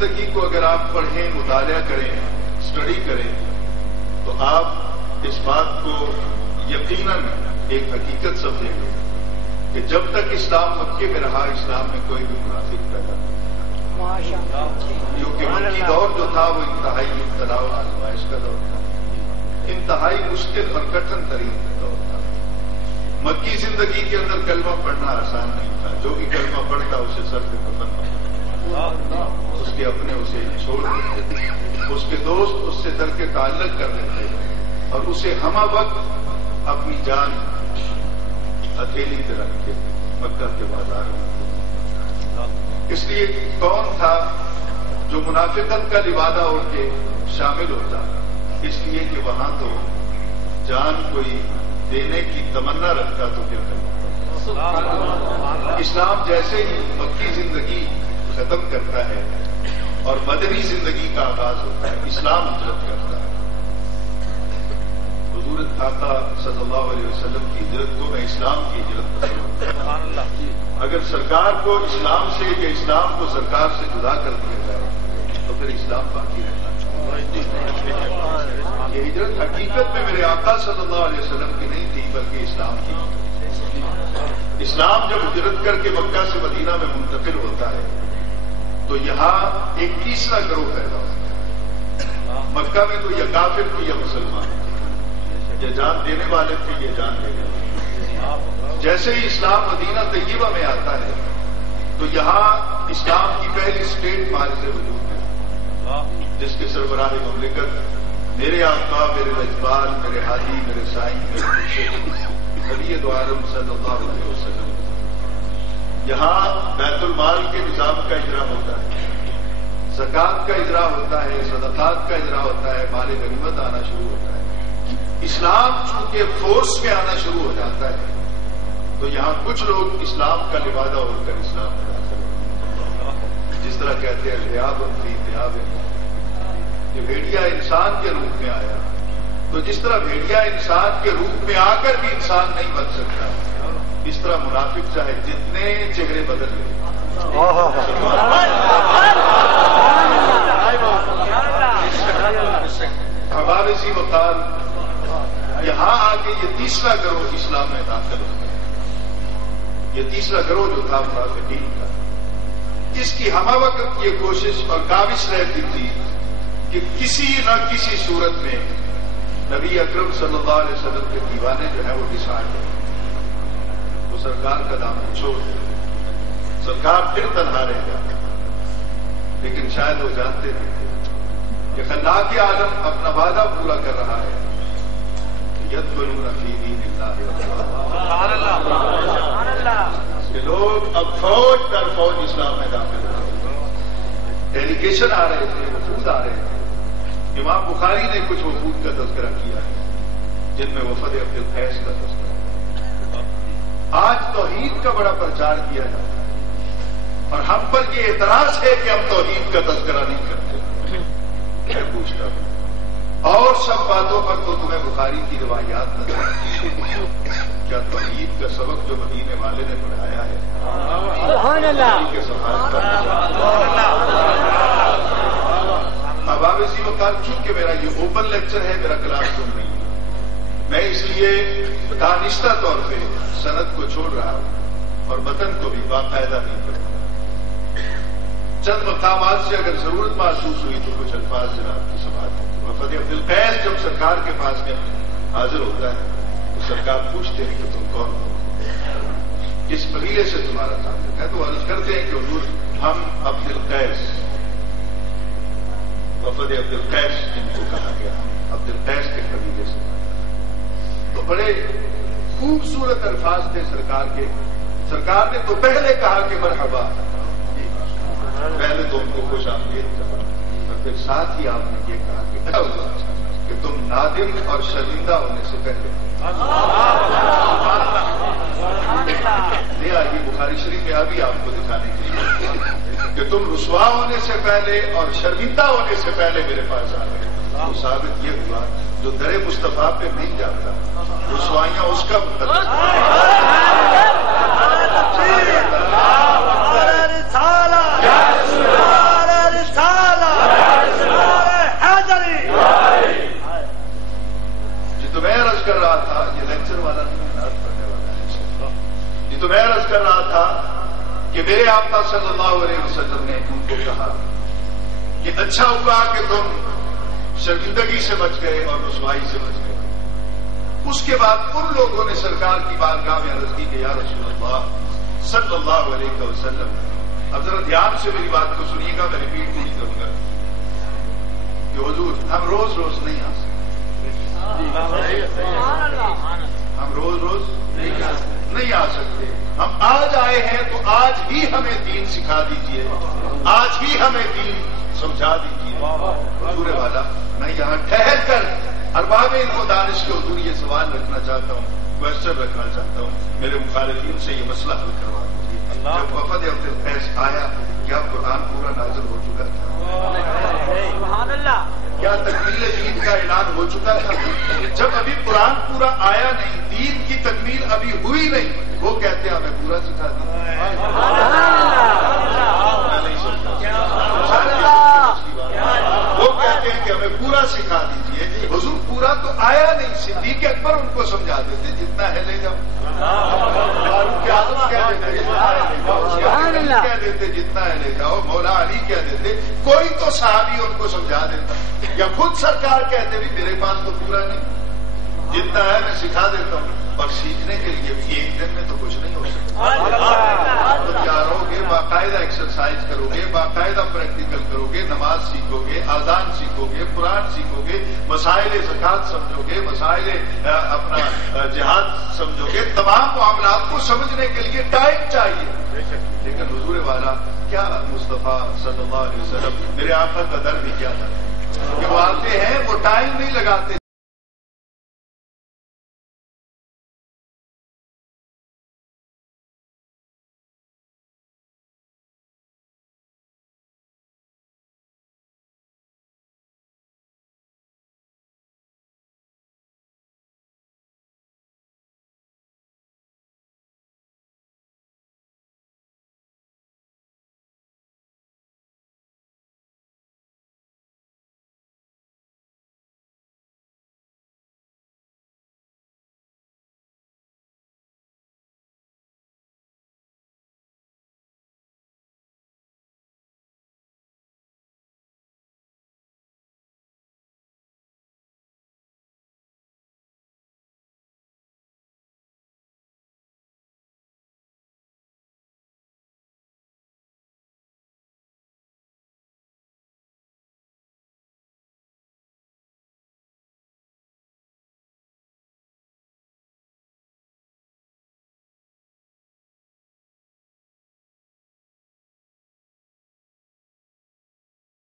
زندگی کو اگر آپ پڑھیں، مطالعہ کریں، اسٹڈی کریں، تو آپ اس بات کو یقیناً ایک حقیقت سمجھیں گے کہ جب تک اسلام مکے میں رہا، اسلام میں کوئی بھی منافق پیدا نہیں، کیونکہ مکی دور جو تھا وہ انتہائی ابتلا اور آزمائش کا دور تھا، انتہائی مشکل اور کٹھن ترین دور تھا۔ مکی زندگی کے اندر کلمہ پڑھنا آسان نہیں تھا، جو بھی کلمہ پڑھتا اسے سر پہ کفن ہوتا، اس کے اپنے اسے چھوڑ دیتے تھے، اس کے دوست اس سے ترک تعلق کر دیتے اور اسے ہمہ وقت اپنی جان ہتھیلی پہ رکھتے مکہ کے بازاروں میں۔ اس لیے کون تھا جو منافقت کا لبادہ اوڑھ کے شامل ہوتا؟ اس لیے کہ وہاں تو جان کوئی دینے کی تمنا رکھتا تو کیا کرتا۔ اسلام جیسے ہی مکی زندگی ختم کرتا ہے اور مدنی زندگی کا آغاز ہوتا ہے، اسلام ہجرت کرتا ہے۔ حضور آقا صلی اللہ علیہ وسلم کی ہجرت کو میں اسلام کی ہجرت کرتا ہوں۔ اگر سرکار کو اسلام سے یا اسلام کو سرکار سے جدا کر دیا جائے تو پھر اسلام باقی رہتا ہے۔ یہ ہجرت حقیقت میں میرے آقا صلی اللہ علیہ وسلم کی نہیں تھی، بلکہ اسلام کی۔ اسلام جب ہجرت کر کے مکہ سے مدینہ میں منتقل ہوتا ہے تو یہاں ایک تیسرا گروہ پیدا ہوتا ہے۔ مکہ میں تو یا کافر تھے یا مسلمان، یا جان دینے والے تھے یا جان دینے والے۔ جیسے ہی اسلام مدینہ طیبہ میں آتا ہے تو یہاں اسلام کی پہلی اسٹیٹ مارچ وجود ہے، جس کے سربراہ مملکت میرے آقا، میرے رجبال، میرے ہادی، میرے سائیں، میرے مرشد نبی دو عالم صلی اللہ علیہ وسلم۔ یہاں بیت المال کے نظام کا اجرا ہوتا ہے، زکوٰۃ کا اجرا ہوتا ہے، صدقات کا اجرا ہوتا ہے، مال غنیمت آنا شروع ہوتا ہے۔ اسلام چونکہ فورس میں آنا شروع ہو جاتا ہے تو یہاں کچھ لوگ اسلام کا لبادہ اوڑھ کر اسلام میں داخل ہوتے ہیں، جس طرح کہتے ہیں لیاب فی ثیاب۔ کہ بھیڑیا انسان کے روپ میں آیا، تو جس طرح بھیڑیا انسان کے روپ میں آ کر بھی انسان نہیں بن سکتا، اس طرح منافق چاہے جتنے چہرے بدل لیں۔ حوارثی وقال یہاں آ کے یہ تیسرا گروہ اسلام میں داخل ہوتا ہے۔ یہ تیسرا گروہ جو تھا منافقین کا، اس کی ہمہ وقت یہ کوشش اور کاوش رہتی تھی کہ کسی نہ کسی صورت میں نبی اکرم صلی اللہ علیہ وسلم کے دیوانے جو ہیں وہ ڈسائڈ ہیں، وہ سرکار کا دامن چھوڑ دیں، سرکار پھر تنہا رہ جاتا۔ لیکن شاید وہ جانتے نہیں کہ خلاق عالم اپنا وعدہ پورا کر رہا ہے، یدخلون فی دین اللہ، کہ لوگ اب فوج در فوج اسلام میں داخل ہو رہے ہیں۔ ڈیلیگیشن آ رہے تھے، وفود آ رہے تھے۔ امام بخاری نے کچھ وفود کا تذکرہ کیا ہے جن میں وفد عبد القیس کا تذکرہ۔ آج توحید کا بڑا پرچار کیا جاتا ہے اور ہم پر یہ اعتراض ہے کہ ہم توحید کا تذکرہ نہیں کرتے۔ میں پوچھتا ہوں، اور سب باتوں پر تو تمہیں بخاری کی روایات نظر آتی ہے، کیا توحید کا سبق جو مدینے والے نے پڑھایا ہے سبحان اللہ کے سبحان حوارثی وقال، چونکہ میرا یہ اوپن لیکچر ہے، میرا کلاس روم نہیں ہے، میں اس لیے دانستہ طور پہ سند کو چھوڑ رہا ہوں اور متن کو بھی باقاعدہ نہیں پڑھا۔ چند مقامات سے اگر ضرورت محسوس ہوئی تو کچھ الفاظ جناب کی سماعت۔ وفد عبد القیس جب سرکار کے پاس میں حاضر ہوتا ہے تو سرکار پوچھتے ہیں کہ تم کون ہو، کس قبیلے سے تمہارا تعلق ہے؟ تو عرض کرتے ہیں کہ حضور ہم عبد القیس، وفد عبد القیس جن کو کہا گیا، عبد القیس کے قبیلے سے۔ تو بڑے خوبصورت الفاظ تھے سرکار کے۔ سرکار نے تو پہلے کہا کہ مرحبا، پہلے تو ان کو خوش آمدید کہا، اور پھر ساتھ ہی آپ نے یہ کہا کہ کیا ہوا کہ تم نادم اور شرمندہ ہونے سے پہلے لے آئیے بخاری شریف میں ابھی آپ کو دکھانے کے لیے کہ تم رسوا ہونے سے پہلے اور شرمندہ ہونے سے پہلے میرے پاس آ گئے۔ تو ثابت یہ ہوا جو در مصطفیٰ پہ نہیں جاتا رسوائیاں اس کا مطلب کہ میرے آقا صلی اللہ علیہ وسلم نے ان کو کہا کہ اچھا ہوا کہ تم شرمندگی سے بچ گئے اور رسوائی سے بچ گئے. اس کے بعد ان لوگوں نے سرکار کی بارگاہ میں عرض کی کہ یا رسول اللہ صلی اللہ علیہ وسلم. اب ذرا دھیان سے میری بات کو سنیے گا, میں ریپیٹ نہیں کروں گا کہ حضور ہم روز روز نہیں آ سکتے, ہم روز روز نہیں آ سکتے. ہم آج آئے ہیں تو آج ہی ہمیں دین سکھا دیجئے, آج ہی ہمیں دین سمجھا دیجیے. حضور والا میں یہاں ٹھہر کر ارباب علم و دانش کے حضور یہ سوال رکھنا چاہتا ہوں, کوشچن رکھنا چاہتا ہوں, میرے مخالفین سے یہ مسئلہ حل کروا دیجیے. جب وفد عبد القیس آیا کیا قرآن پورا نازل ہو چکا تھا؟ کیا تکمیل دین کا اعلان ہو چکا تھا؟ جب ابھی قرآن پورا آیا نہیں, دین کی تکمیل ابھی ہوئی نہیں, وہ کہتے ہیں ہمیں پورا سکھا دیا. وہ کہتے ہیں کہ ہمیں پورا سکھا دیجیے. حضور پورا تو آیا نہیں, صدیق اکبر ان کو سمجھا دیتے جتنا ہے لے جاؤ, کہہ دیتے جتنا ہے لے جاؤ, مولا علی کہہ دیتے, کوئی تو صحابی ان کو سمجھا دیتا, یا خود سرکار کہتے بھی میرے پاس تو پورا نہیں, جتنا ہے میں سکھا دیتا ہوں. اور سیکھنے کے لیے بھی ایک دن میں تو کچھ نہیں ہو سکتا. تو کیا رہو گے, باقاعدہ ایکسرسائز کرو گے, باقاعدہ پریکٹیکل کرو گے, نماز سیکھو گے, اذان سیکھو گے, قرآن سیکھو گے, مسائل زکات سمجھو گے, مسائل اپنا جہاد سمجھو گے. تمام معاملات کو سمجھنے کے لیے ٹائم چاہیے. لیکن حضور والا کیا مصطفیٰ صلی اللہ علیہ وسلم, میرے آقا کا در بھی کیا تھا کہ وہ آتے ہیں, وہ ٹائم نہیں لگاتے,